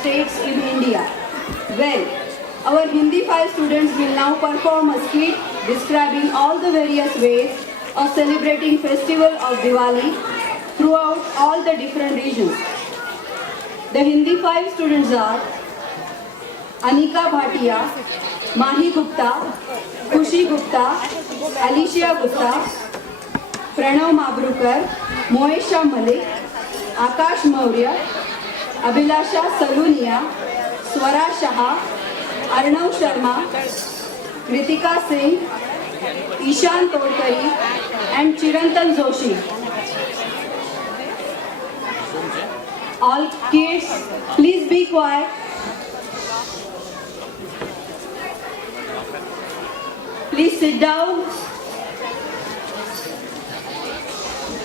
states in India. Well, our Hindi 5 students will now perform a skit describing all the various ways of celebrating festival of Diwali throughout all the different regions. The Hindi 5 students are Anika Bhatia, Mahi Gupta, Khushi Gupta, Alicia Gupta, Pranav Mabrukar, Moesha Malik, Akash Maurya, Abhilasha Salunia, Swara Shah, Arnav Sharma, Kritika Singh, Ishan Todkari and Chirantan Joshi. All kids, please be quiet. Please sit down.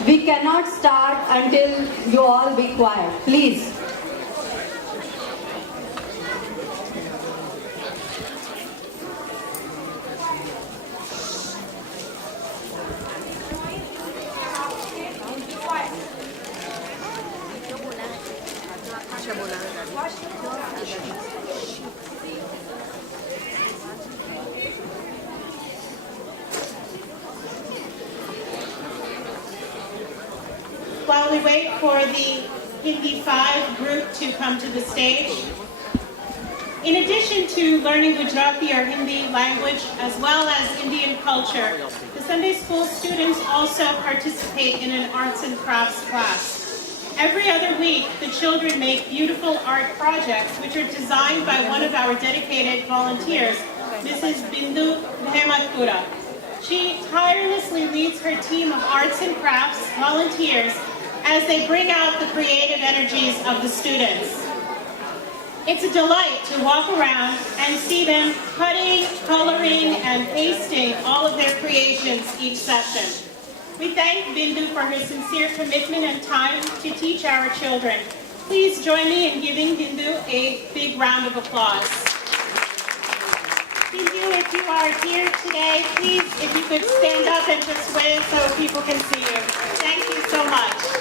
We cannot start until you all be quiet. Please. While we wait for the Hindi 5 group to come to the stage, in addition to learning Gujarati or Hindi language as well as Indian culture, the Sunday school students also participate in an arts and crafts class. Every other week, the children make beautiful art projects which are designed by one of our dedicated volunteers, Mrs. Bindu Hematkura. She tirelessly leads her team of arts and crafts volunteers as they bring out the creative energies of the students. It's a delight to walk around and see them cutting, coloring, and pasting all of their creations each session. We thank Bindu for her sincere commitment and time to teach our children. Please join me in giving Bindu a big round of applause. Bindu, if you are here today, please, if you could stand up and just wave so people can see you. Thank you so much.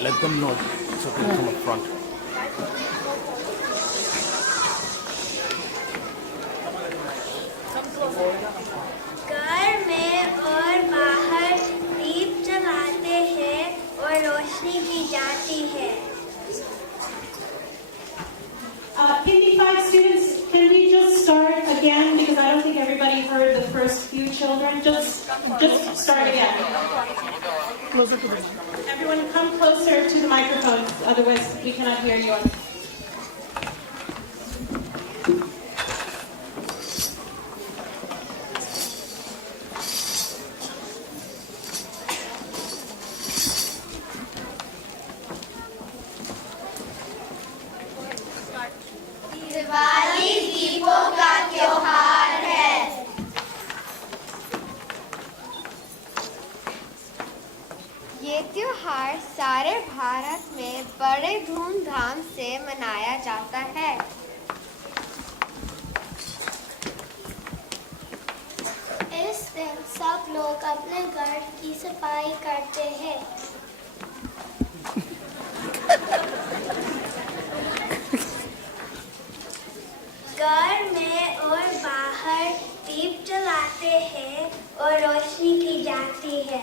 Let them know so they come up front. घर में और बाहर दीप जलाते हैं और रोशनी की जाती है. Hindi 5 students, can we just start again? Because I don't think everybody heard the first few children. Just start again. Closer to the Everyone come closer to the microphone, otherwise we cannot hear you. Diwali दीपों का त्योहार है. ये त्योहार सारे भारत में बड़े धूमधाम से मनाया जाता है. इस दिन सब लोग अपने घर की सफाई करते हैं. घर में और बाहर दीप जलाते हैं और रोशनी की जाती है.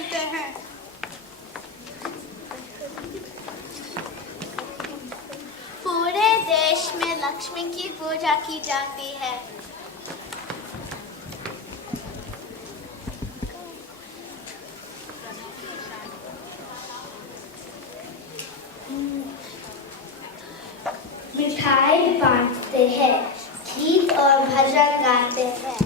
मिलते हैं। पूरे देश में लक्ष्मी की पूजा की जाती है। मिठाई बांटते हैं, गीत और भजन गाते हैं।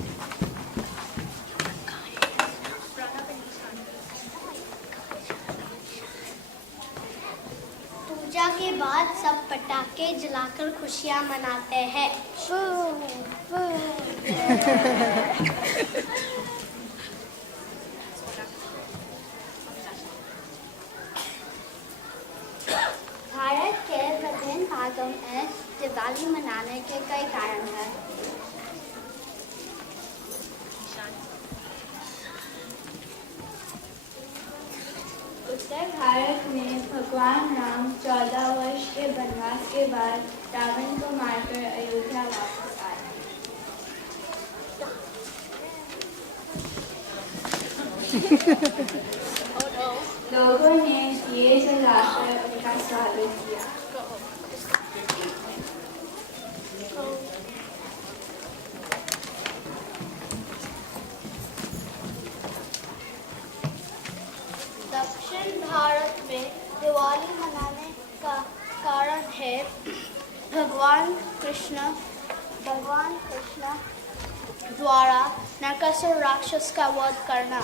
पूजा के बाद सब पटाखे जलाकर खुशियां मनाते हैं। भारत के विभिन्न भागों में दिवाली मनाने के कई कारण हैं। उत्तर भारत में भगवान राम 14 वर्ष के वनवास के बाद रावण को मारकर अयोध्या वापस आए। लोगों ने दिए जलाकर उनका स्वागत किया। दक्षिण भारत में दिवाली मनाने का कारण है भगवान कृष्ण द्वारा नरकासुर राक्षस का वध करना।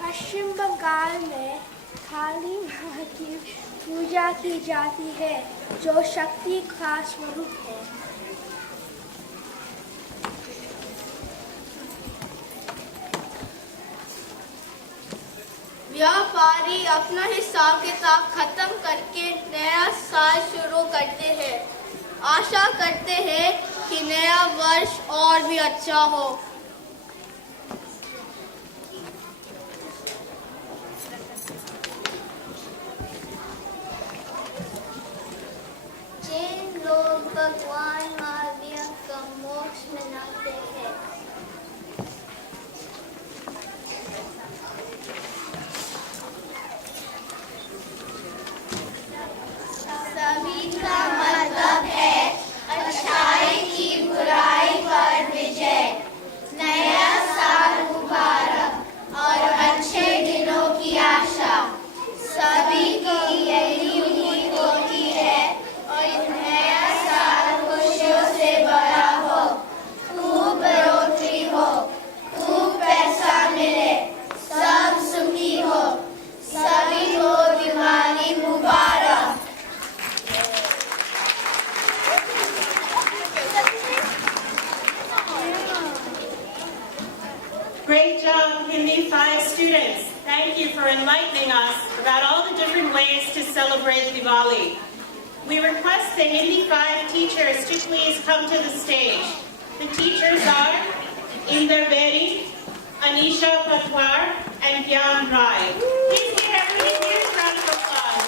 पश्चिम बंगाल में काली माँ की पूजा की जाती है, जो शक्ति का स्वरूप है। व्यापारी अपना हिसाब किताब खत्म करके नया साल शुरू करते हैं। आशा करते हैं कि नया वर्ष और भी अच्छा हो। जैन लोग भगवान महावीर का मोक्ष मनाते हैं। सभी का मतलब है अच्छाई की बुराई पर विजय, नया साल मुबारक और अच्छे दिनों की आशा। सभी की यही उम्मीद होती है और नया साल खुशियों से भरा हो, खूब बढ़ोतरी हो, खूब पैसा मिले, सब सुखी हो। सभी को दिवाली मुबारक। Great job, Hindi 5 students. Thank you for enlightening us about all the different ways to celebrate Diwali. We request the Hindi 5 teachers to please come to the stage. The teachers are Inder Bedi, Anisha Patwar, and Gyan Rai. Please give everybody a huge round of applause.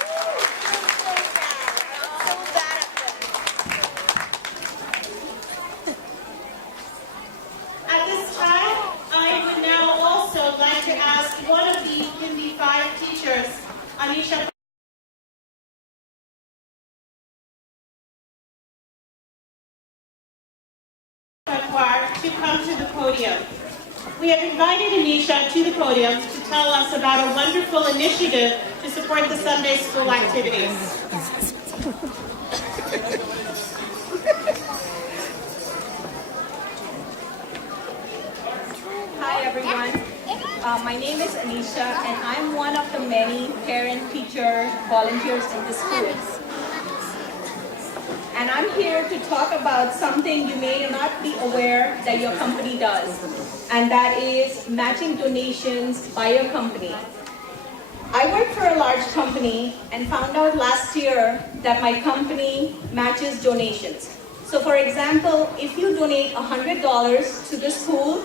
At this time, I would now also like to ask one of the Hindi 5 teachers, Anisha Patwar, to come to the podium. We have invited Anisha to the podium to tell us about a wonderful initiative to support the Sunday school activities. Hi everyone, my name is Anisha and I'm one of the many parent-teacher volunteers in the school. And I'm here to talk about something you may not be aware that your company does, and that is matching donations by your company. I work for a large company and found out last year that my company matches donations. So for example, if you donate $100 to the school,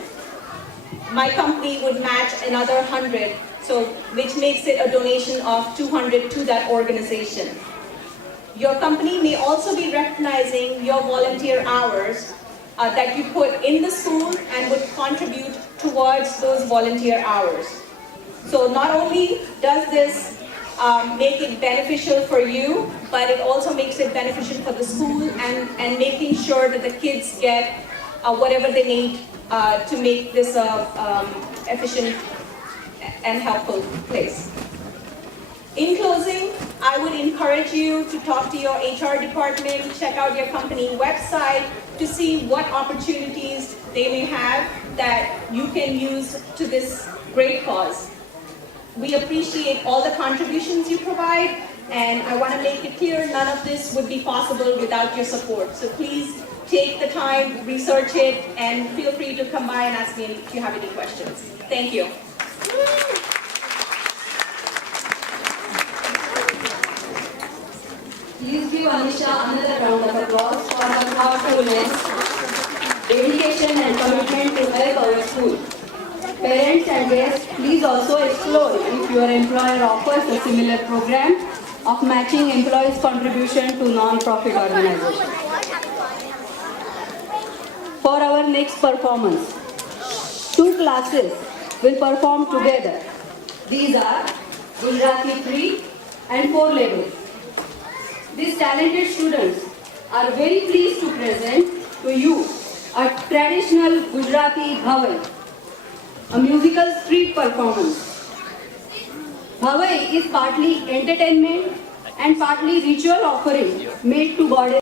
my company would match another 100, so which makes it a donation of 200 to that organization. Your company may also be recognizing your volunteer hours that you put in the school and would contribute towards those volunteer hours. So not only does this make it beneficial for you, but it also makes it beneficial for the school and making sure that the kids get whatever they need to make this efficient and helpful place. In closing, I would encourage you to talk to your HR department, check out your company website to see what opportunities they may have that you can use to this great cause. We appreciate all the contributions you provide, and I want to make it clear none of this would be possible without your support. So please take the time, research it, and feel free to come by and ask me if you have any questions. Thank you. Please give Anisha another round of applause for her thoughtfulness, dedication and commitment to help our school. Parents and guests, please also explore if your employer offers a similar program of matching employees' contribution to non-profit organizations. For our next performance, 2 classes will perform together. These are Gujarati 3 and 4 levels. These talented students are very pleased to present to you a traditional Gujarati Bhavai, a musical street performance. Bhavai is partly entertainment and partly ritual offering made to goddess